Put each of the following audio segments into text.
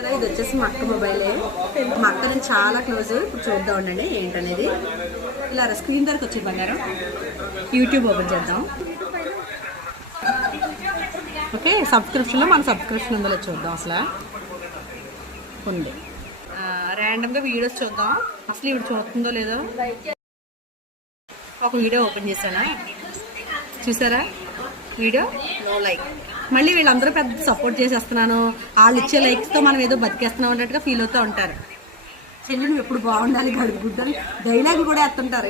ఇది వచ్చేసి మా అక్క మొబైలే. మా అక్క నేను చాలా క్లోజ్. ఇప్పుడు చూద్దాం ఉండండి ఏంటనేది. ఇలా స్క్రీన్ దగ్గరకు వచ్చి బంగారం యూట్యూబ్ ఓపెన్ చేద్దాం. ఓకే, సబ్స్క్రిప్షన్లో మన సబ్స్క్రిప్షన్ ఉందో చూద్దాం. అసలు ఉంది. ర్యాండమ్గా వీడియోస్ చూద్దాం. అసలు ఇప్పుడు చూస్తుందో లేదో. ఒక వీడియో ఓపెన్ చేశానా, చూసారా? Video no like. మళ్ళీ వీళ్ళందరూ పెద్ద సపోర్ట్ చేసేస్తున్నాను, వాళ్ళు ఇచ్చే లైక్స్తో మనం ఏదో బతికేస్తున్నాం అన్నట్టుగా ఫీల్ అవుతూ ఉంటారు. చెల్లిని ఎప్పుడు బాగుండాలి గడుపుకుంటారు, డైలాగ్ కూడా వేస్తుంటారు.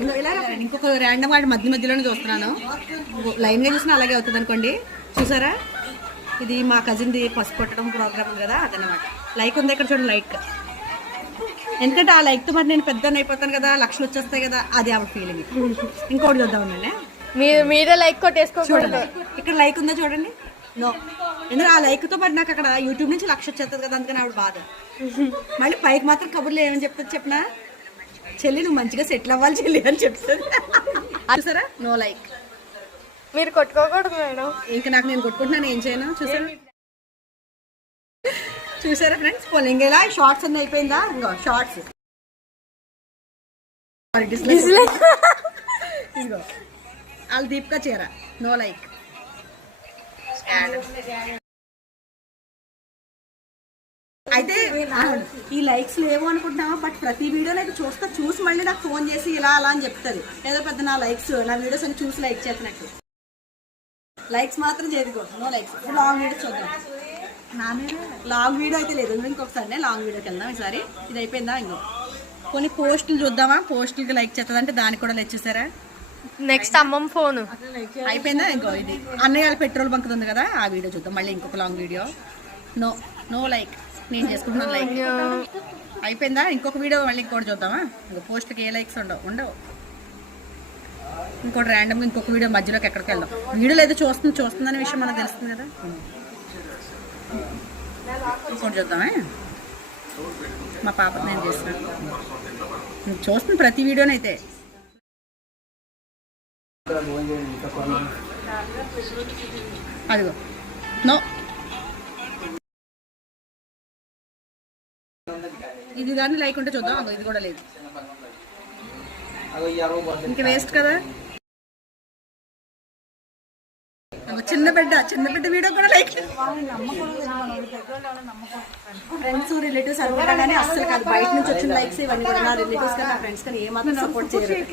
ఇంకొక ర్యాండమ్ వాడి మధ్యలోనే చూస్తున్నాను. లైన్గా చూసినా అలాగే అవుతుంది అనుకోండి. చూసారా? ఇది మా కజిన్ది పసుపు కొట్టడం ప్రోగ్రామ్ కదా, అదనమాట. లైక్ ఉంది ఇక్కడ చూడండి, లైక్. ఎందుకంటే ఆ లైక్తో మరి నేను పెద్ద అయిపోతాను కదా, లక్షలు వచ్చేస్తాయి కదా, అది ఆవిడ ఫీలింగ్. ఇంకోటి చూద్దాం ఉండండి. మీరే లైక్ కొట్టేసుకో. చూడండి ఇక్కడ లైక్ ఉందా చూడండి. నో, ఎందుకంటే ఆ లైక్తో మరి నాకు అక్కడ యూట్యూబ్ నుంచి లక్ష వచ్చేస్తుంది కదా, అందుకని ఆవిడ బాధ. మళ్ళీ పైకి మాత్రం కబుర్లు ఏమని చెప్తుంది చెప్పనా, చెల్లి నువ్వు మంచిగా సెటిల్ అవ్వాలి చెల్లి అని చెప్తుంది. చూసారా? No like. మీరు కొట్టుకోకూడదు మేడం. ఇంకా నాకు నేను కొట్టుకుంటున్నాను, ఏం చేయను. చూసారా? చూసారా ఫ్రెండ్స్? పోనీ ఇంకా ఇలా షార్ట్స్ అన్నీ అయిపోయిందా? ఇంకో షార్ట్స్ ఇంకో వాళ్ళు దీపికా చీర నో లైక్. అయితే ఈ లైక్స్ లేవు అనుకుంటున్నావా, బట్ ప్రతి వీడియో నాకు చూసి మళ్ళీ నాకు ఫోన్ చేసి ఇలా అలా అని చెప్తుంది. ఏదో పెద్ద నా లైక్స్, నా వీడియోస్ అని చూసి లైక్ చేస్తున్నట్టు. లైక్స్ మాత్రం చేసుకో, నో లైక్స్. లాంగ్ వీడియో చూద్దాం. లాంగ్ వీడియో అయితే లేదు, ఇంకొకసారి లాంగ్ వీడియోకి వెళ్దాం. ఈసారి ఇది అయిపోయిందా? ఇంకో కొన్ని పోస్టులు చూద్దామా. పోస్టులకి లైక్ చేస్తుంది అంటే దానికి కూడా లైక్ చేశారా? నెక్స్ట్ అమ్మమ్మ ఫోన్ అయిపోయిందా? ఇంకో ఇది అన్నయ్య వాళ్ళ పెట్రోల్ బంక్ ఉంది కదా, ఆ వీడియో చూద్దాం. మళ్ళీ ఇంకొక long video. No no like. నేను చేసుకుంటున్నాను లైక్. అయిపోయిందా? ఇంకొక వీడియో మళ్ళీ ఇంకోటి చూద్దామా. ఇంకో పోస్ట్కి ఏ లైక్స్ ఉండవు. ఇంకోటి ర్యాండమ్గా ఇంకొక వీడియో మధ్యలోకి ఎక్కడికి వెళ్దాం. వీడియోలో ఏదో చూస్తుందనే విషయం మనకు తెలుస్తుంది కదా. ఇంకోటి చూద్దామా. మా పాప నేను చేస్తున్నాను, చూస్తుంది ప్రతి వీడియోనైతే. అదిగో నో. ఇది కానీ లైక్ ఉంటే చూద్దాం. అదో ఇది కూడా లేదు, ఇంకా వేస్ట్ కదా. చిన్న బిడ్డ వీడియో కూడా లైక్. ఫ్రెండ్స్ రిలేటివ్స్ అనుకుంటా కానీ అస్సలు కాదు. బయట నుంచి వచ్చిన లైక్స్ ఇవన్నీ కూడా నా రిలేటివ్స్ కానీ నా ఫ్రెండ్స్ కానీ ఏమాత్రం సపోర్ట్ చేయలేదు.